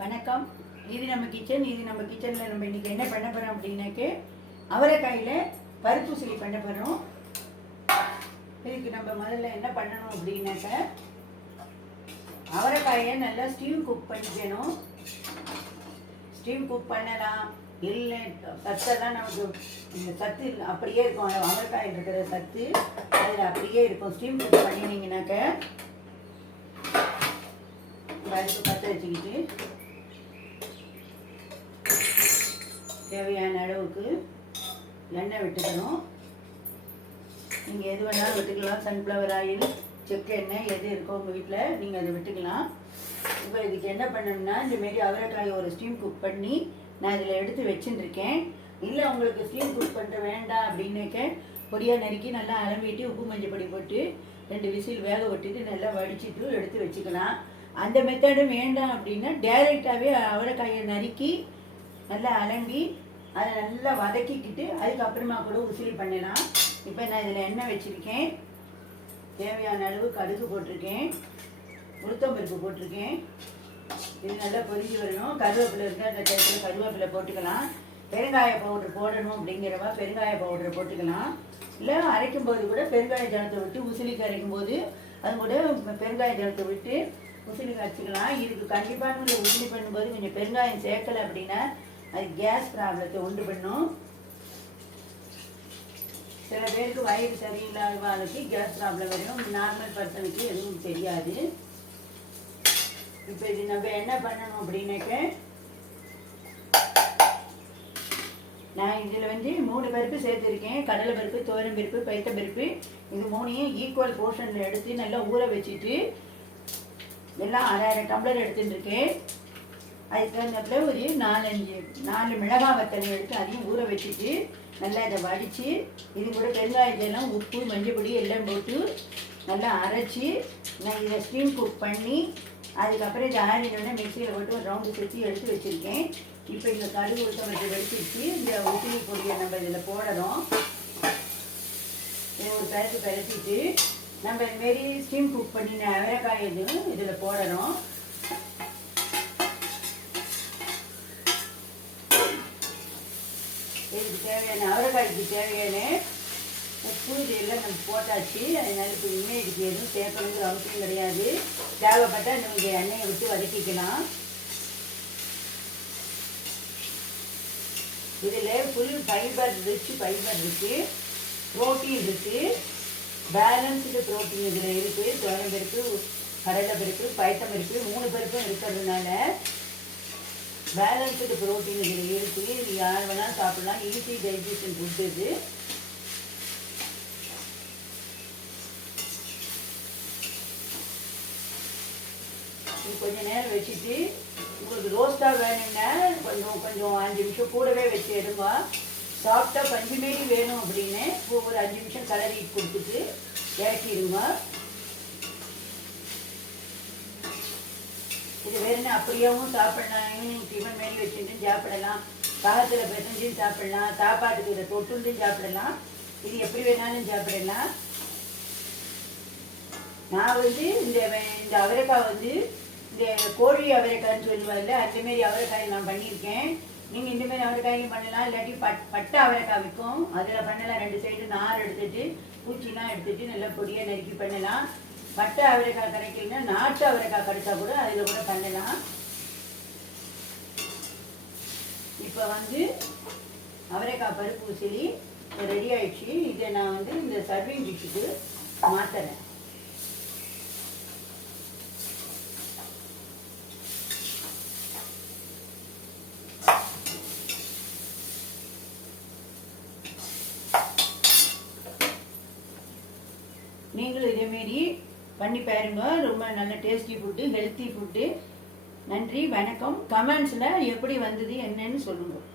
வணக்கம். இது நம்ம கிச்சன் இது நம்ம கிச்சனில் நம்ம இன்றைக்கி என்ன பண்ண போகிறோம் அப்படின்னாக்க அவரைக்காயில் பருப்பு சிலி பண்ண போகிறோம் இதுக்கு நம்ம முதல்ல என்ன பண்ணணும் அப்படின்னாக்க அவரைக்காயை நல்லா ஸ்டீம் குக் பண்ணிக்கணும். ஸ்டீம் குக் பண்ணலாம். இல்லை சத்தெல்லாம் நமக்கு இந்த சத்து அப்படியே இருக்கும். அவரைக்காயில் இருக்கிற சத்து அதில் அப்படியே இருக்கும். ஸ்டீம் குக் பண்ணினீங்கனாக்க பருப்பு பற்ற வச்சுக்கிட்டு தேவையான அளவுக்கு எண்ணெய் விட்டுக்கணும். நீங்கள் எது வேணாலும் விட்டுக்கலாம். சன்ஃப்ளவர் ஆயில் செக்கு எண்ணெய் எது இருக்கோ உங்கள் வீட்டில் நீங்கள் அதை விட்டுக்கலாம். இப்போ இதுக்கு என்ன பண்ணணும்னா இந்தமாரி அவரைக்காயை ஒரு ஸ்டீம் குக் பண்ணி நான் இதில் எடுத்து வச்சுட்டுருக்கேன் இல்லை உங்களுக்கு ஸ்டீம் குக் பண்ணுற வேண்டாம் அப்படின்னாக்க பொடியாக நறுக்கி நல்லா அலம்பிட்டு உப்பு மஞ்சள் பொடி போட்டு ரெண்டு விசில் வேக விட்டுட்டு நல்லா வடிச்சிட்டு எடுத்து வச்சுக்கலாம். அந்த மெத்தடும் வேண்டாம் அப்படின்னா டேரெக்டாகவே அவரைக்காயை நறுக்கி நல்லா அலம்பி அதை நல்லா வதக்கிக்கிட்டு அதுக்கப்புறமா கூட உசிலி பண்ணலாம் இப்போ நான் இதில் எண்ணெய் வச்சுருக்கேன். தேவையான அளவு கடுகு போட்டிருக்கேன். உளுத்தம்பருப்பு போட்டிருக்கேன். இது நல்லா பொரிஞ்சு வரணும். கருவேப்பிலை இருந்தால் அந்த டயத்தில் கருவேப்பிலை போட்டுக்கலாம். பெருங்காய பவுடர் போடணும் அப்படிங்கிறவா பெருங்காய பவுடரை போட்டுக்கலாம். இல்லை அரைக்கும் போது கூட பெருங்காய ஜலத்தை விட்டு உசிலிக்கு அரைக்கும் போது அது கூட பெருங்காய ஜலத்தை விட்டு உசிலி வச்சுக்கலாம் இதுக்கு கண்டிப்பாக நீங்கள் உசிலி பண்ணும்போது கொஞ்சம் பெருங்காயம் சேர்க்கலை அப்படின்னா அது கேஸ் ப்ராப்ளத்தை உண்டு பண்ணும். சில பேருக்கு வயிறு சரியில்லாதவாளுக்கு கேஸ் ப்ராப்ளம் வரும். நார்மல் பர்சனுக்கு எதுவும் தெரியாது. இப்போ இது நம்ம என்ன பண்ணணும் அப்படின்னாக்க நான் இதில் வந்து மூணு பருப்பு சேர்த்துருக்கேன். கடலை பருப்பு துவரம் பருப்பு பைத்த பருப்பு. இது மூணையும் ஈக்குவல் போர்ஷனில் எடுத்து நல்லா ஊற வச்சுட்டு எல்லாம் அரை அரை டம்ளர் எடுத்துட்டுருக்கேன் அதுக்கு தகுந்தப்பில் ஒரு நாலஞ்சு நாலு மிளகாய் வத்தலை எடுத்து அதையும் ஊற வச்சுட்டு நல்லா இதை வடித்து இது கூட பெருங்காயத்தெல்லாம் உப்பு மஞ்சள் பொடி எல்லாம் போட்டு நல்லா அரைச்சி நான் இதை ஸ்டீம் குக் பண்ணி அதுக்கப்புறம் இதை ஆறினோடனே மிக்சியில் போட்டு ஒரு ரவுண்டு சுற்றி எடுத்து வச்சுருக்கேன். இப்போ இந்த கடுகு உளுத்தம்பருப்பு வெடிச்சிச்சு இந்த உப்பு பொடியை நம்ம இதில் போடணும். இதை ஒரு பரட்டு பரட்டிட்டு நம்ம இதுமாரி ஸ்டீம் குக் பண்ணின அவரைக்காய் இதுவும் இதில் போடணும் இதுக்கு தேவையான தேவையான உப்பு இதெல்லாம் நம்ம போட்டாச்சு. அதனால இப்போ இனிமேல் இதுக்கு எதுவும் சேர்க்கணுங்கிற அவசியம் கிடையாது. தேவைப்பட்டால் நம்ம எண்ணெயை விட்டு வதக்கிக்கலாம். இதில் ஃபுல் ஃபைபர் ரிச் ஃபைபர் இருக்குது ப்ரோட்டீன் இருக்குது பேலன்ஸ்டு ப்ரோட்டீன் இதில் இருக்குது துவரம் பருப்பு கடலை பருப்பு பயத்தம் இருக்குது மூணு பருப்பும் இருக்கிறதுனால பேலன்ஸ்டு ப்ரோட்டீன் இதில் இருக்குது இது யார் வேணாலும் சாப்பிடலாம். ஈஸி டைஜஷன் ஃபுட் இது. கொஞ்ச நேரம் வச்சுட்டு உங்களுக்கு ரோஸ்ட்டாக வேணும்னா கொஞ்சம் கொஞ்சம் அஞ்சு நிமிஷம் கூடவே வச்சு எடுங்க. சாஃப்டாக பஞ்சு மாரி வேணும் அப்படின்னு ஒரு அஞ்சு நிமிஷம் கலரி கொடுத்துட்டு இறக்கிடுங்க. இது வேறுனா அப்படியேவும் சாப்பிடலாம் ஈவினிங் டிஃபன் மாரி வச்சுட்டு சாப்பிடலாம். காலத்தில் பிசைஞ்சும் சாப்பிடலாம். சாப்பாட்டுக்கு இதை தொட்டுண்டும் சாப்பிடலாம். இது எப்படி வேணாலும் சாப்பிடலாம். நான் வந்து இந்த இந்த அவரைக்காய் வந்து இந்த கோழி அவரைக்காய்ன்னு சொல்லுவாங்கல்ல அந்தமாரி அவரைக்காய் நான் பண்ணியிருக்கேன். நீங்கள் இந்த மாதிரி அவரைக்காயும் பண்ணலாம். இல்லாட்டி பட் பட்டை அவரைக்காய் விற்கும் அதில் பண்ணலாம். ரெண்டு சைடு நார் எடுத்துட்டு பூச்சிலாம் எடுத்துட்டு நல்லா பொடியாக நறுக்கி பண்ணலாம். பட்டை அவரைக்காய் கிடைக்கலன்னா நாட்டு அவரைக்காய் கிடைச்சா கூட அதில் கூட பண்ணலாம் இப்போ வந்து அவரைக்காய் பருப்பு உசிலி ரெடி ஆயிடுச்சு. இதை நான் வந்து இந்த சர்விங் டிஷ்ஷுக்கு மாற்றுறேன் நீங்களும் இதேமாரி பண்ணி பாருங்க. ரொம்ப நல்ல டேஸ்டி ஃபுட்டு ஹெல்த்தி ஃபுட்டு நன்றி வணக்கம். கமெண்ட்ஸில் எப்படி வந்தது என்னன்னு சொல்லுங்கள்